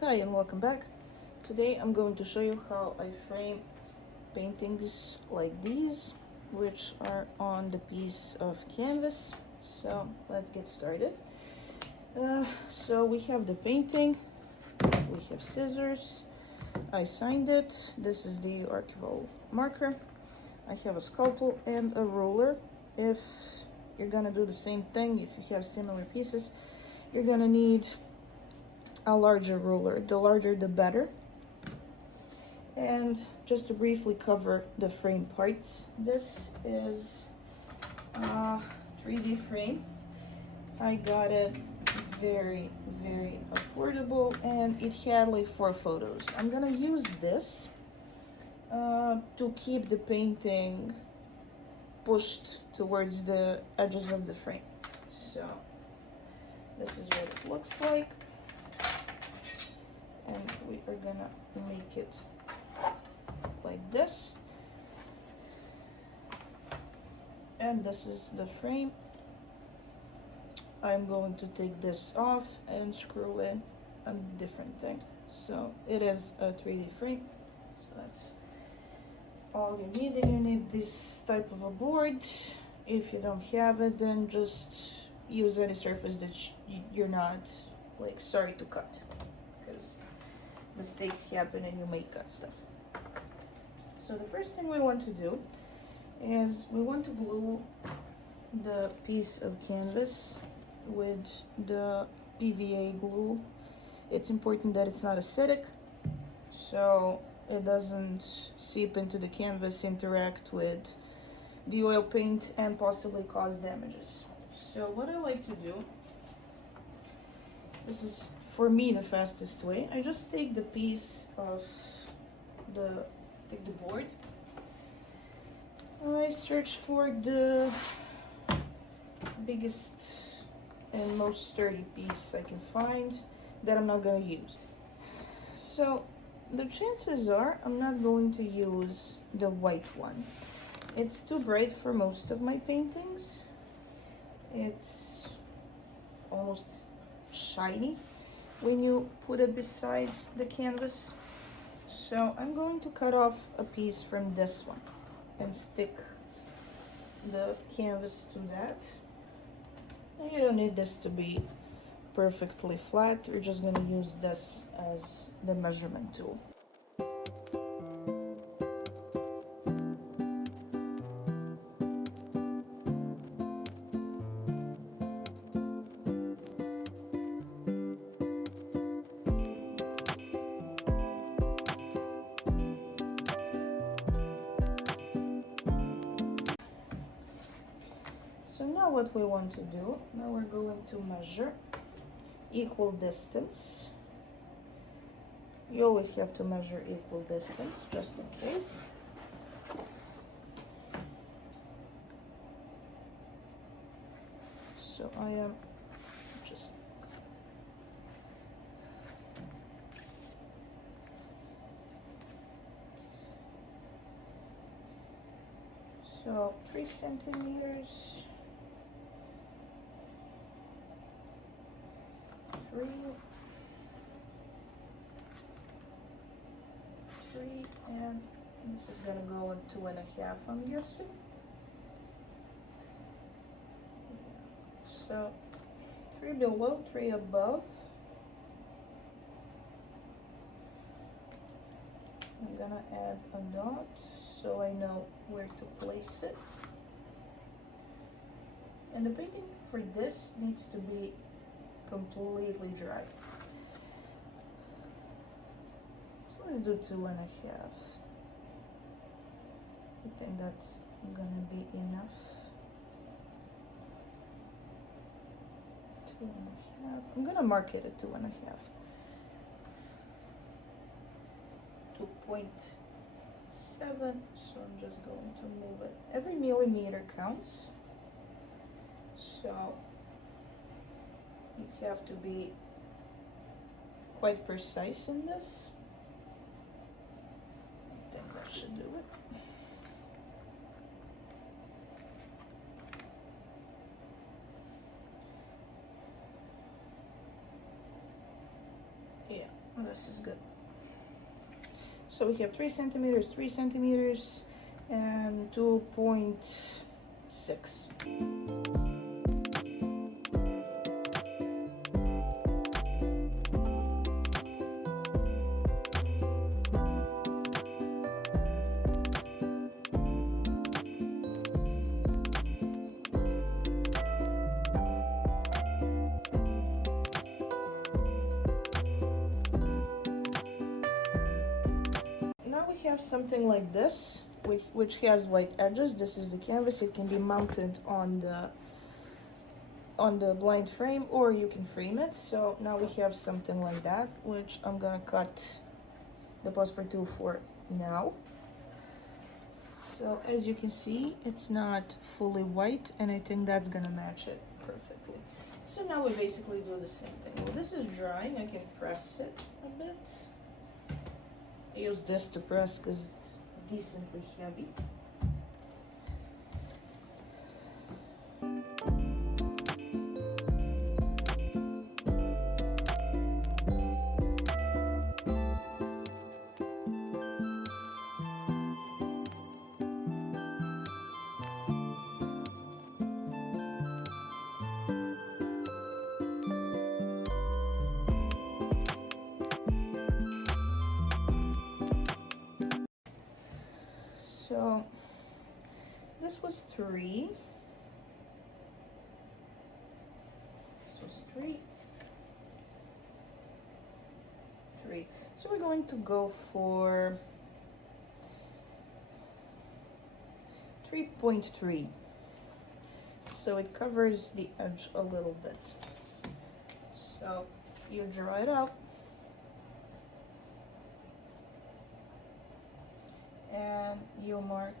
Hi and welcome back. Today I'm going to show you how I frame paintings like these, which are on the piece of canvas. So let's get started. So we have the painting, we have scissors, I signed it, this is the archival marker, I have a scalpel and a ruler. If you're gonna do the same thing, if you have similar pieces, you're gonna need a larger ruler. The larger the better. And just to briefly cover the frame parts, this is a 3D frame. I got it very affordable and it had like 4 photos. I'm gonna use this to keep the painting pushed towards the edges of the frame. So this is what it looks like. And we are gonna make it like this. And this is the frame. I'm going to take this off and screw in a different thing. So it is a 3D frame. So that's all you need. And you need this type of a board. If you don't have it, then just use any surface that you're not like sorry to cut, because mistakes happen and you may cut stuff. So the first thing we want to do is we want to glue the piece of canvas with the PVA glue. It's important that it's not acidic, so it doesn't seep into the canvas, interact with the oil paint, and possibly cause damages. So what I like to do, this is for me the fastest way, I just take the piece of the board, I search for the biggest and most sturdy piece I can find that I'm not going to use. So the chances are I'm not going to use the white one. It's too bright for most of my paintings. It's almost shiny when you put it beside the canvas. So I'm going to cut off a piece from this one and stick the canvas to that. And you don't need this to be perfectly flat. We're just going to use this as the measurement tool. So now what we want to do, now we're going to measure equal distance. You always have to measure equal distance, just in case. So I am just so 3 centimeters. 3, and this is gonna go in 2.5, I'm guessing. So 3 below, 3 above. I'm gonna add a dot so I know where to place it. And the painting for this needs to be completely dry. So let's do 2.5. I think that's gonna be enough. 2.5. I'm gonna mark it at 2.5. 2.7. So I'm just going to move it. Every millimeter counts. So you have to be quite precise in this. I think that should do it. Yeah, This is good. So we have 3 centimeters, 3 centimeters, and 2.6. We have something like this, which has white edges. This is the canvas. It can be mounted on the blind frame, or you can frame it. So now we have something like that, which I'm gonna cut the passepartout for now. So as you can see, it's not fully white, and I think that's gonna match it perfectly. So now we basically do the same thing. Well, this is drying. I can press it a bit. I use this to press because it's decently heavy. So this was 3. This was 3. 3. So we're going to go for 3.3. So it covers the edge a little bit. So you draw it out. And you mark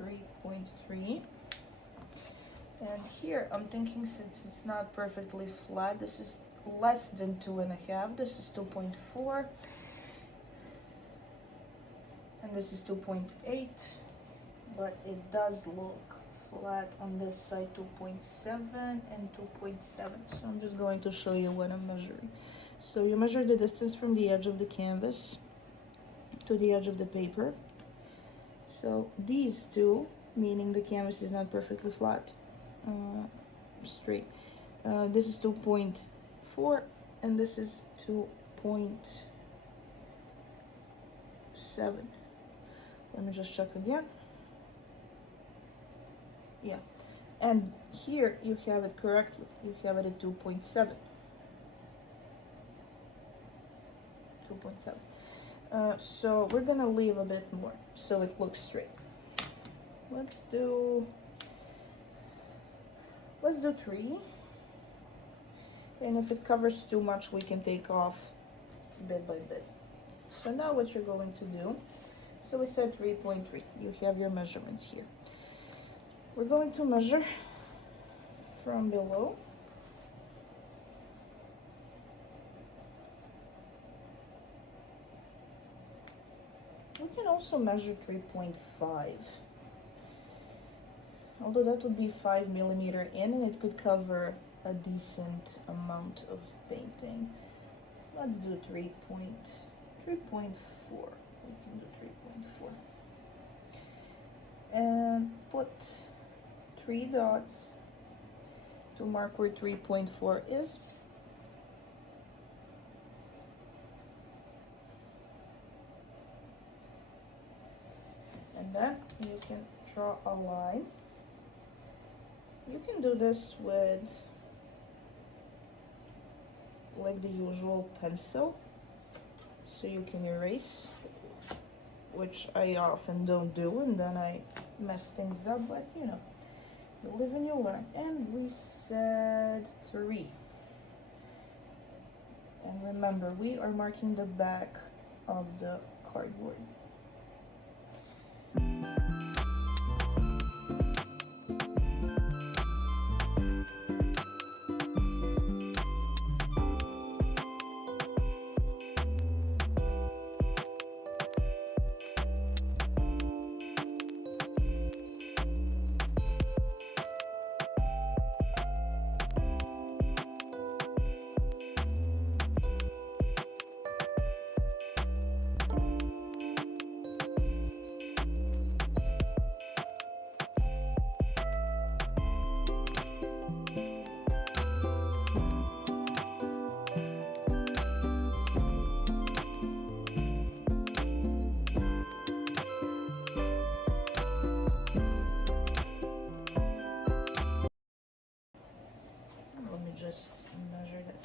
3.3. And here I'm thinking, since it's not perfectly flat, this is less than 2.5. This is 2.4. And this is 2.8. But it does look flat on this side, 2.7 and 2.7. So I'm just going to show you what I'm measuring. So you measure the distance from the edge of the canvas to the edge of the paper. So these two, meaning the canvas is not perfectly flat, straight. This is 2.4 and this is 2.7. Let me just check again. Yeah, and here you have it correctly. You have it at 2.7. 2.7. So we're gonna leave a bit more so it looks straight. Let's do 3. And if it covers too much, we can take off bit by bit. So now what you're going to do, so we said 3.3. You have your measurements here. We're going to measure from below. We can also measure 3.5. Although that would be 5 millimeter in, and it could cover a decent amount of painting. Let's do 3.4. We can do 3.4. And put 3 dots to mark where 3.4 is. And then you can draw a line. You can do this with like the usual pencil, so you can erase, which I often don't do, and then I mess things up, but you know, you live and you learn. And we said 3. And remember, we are marking the back of the cardboard.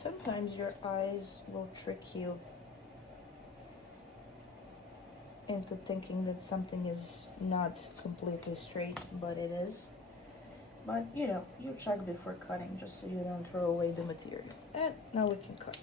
sometimes your eyes will trick you into thinking that something is not completely straight, but it is. But you know, you check before cutting just so you don't throw away the material. And now we can cut.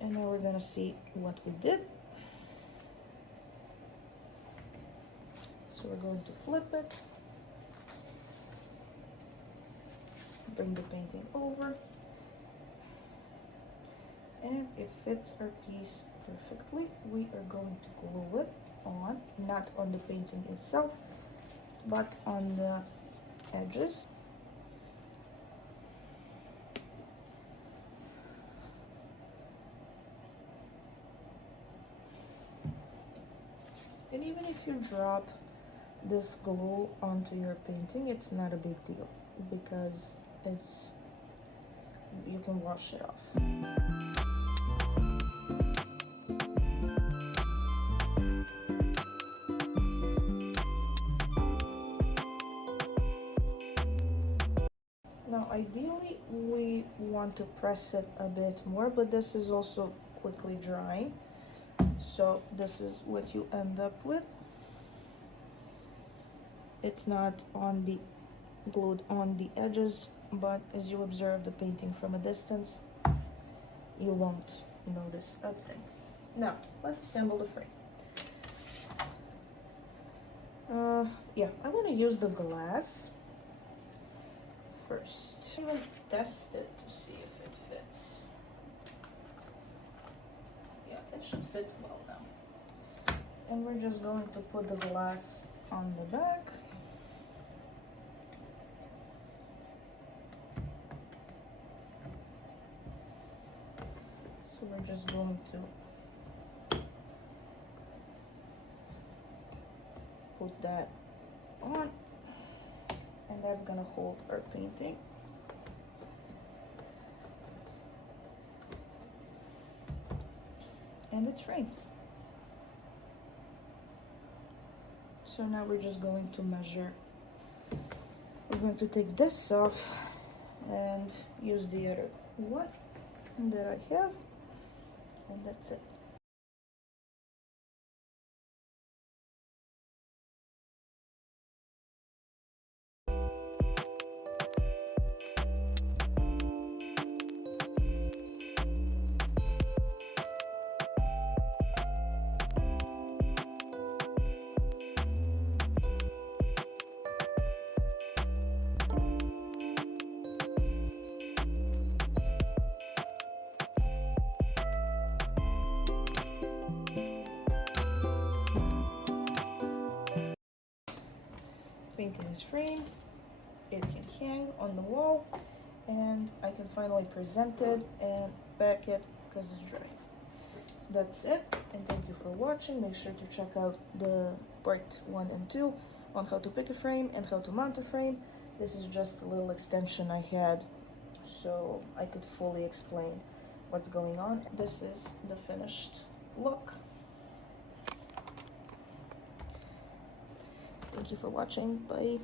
And now we're gonna see what we did. So we're going to flip it, bring the painting over, and it fits our piece perfectly. We are going to glue it on, not on the painting itself, but on the edges. And even if you drop this glue onto your painting, it's not a big deal because you can wash it off. Now ideally we want to press it a bit more, but this is also quickly drying. So this is what you end up with. It's not glued on the edges, but as you observe the painting from a distance, you won't notice a thing. Now, let's assemble the frame. Yeah, I'm gonna use the glass first. Even test it to see if it fits. Yeah, it should fit well now. And we're just going to put the glass on the back. So we're just going to put that on, and that's gonna hold our painting. And it's framed. So now we're just going to measure. We're going to take this off and use the other one that I have, and that's it. Painting is framed, it can hang on the wall, and I can finally present it and pack it because it's dry. That's it, and thank you for watching. Make sure to check out the part 1 and 2 on how to pick a frame and how to mount a frame. This is just a little extension I had so I could fully explain what's going on. This is the finished look. Thank you for watching. Bye.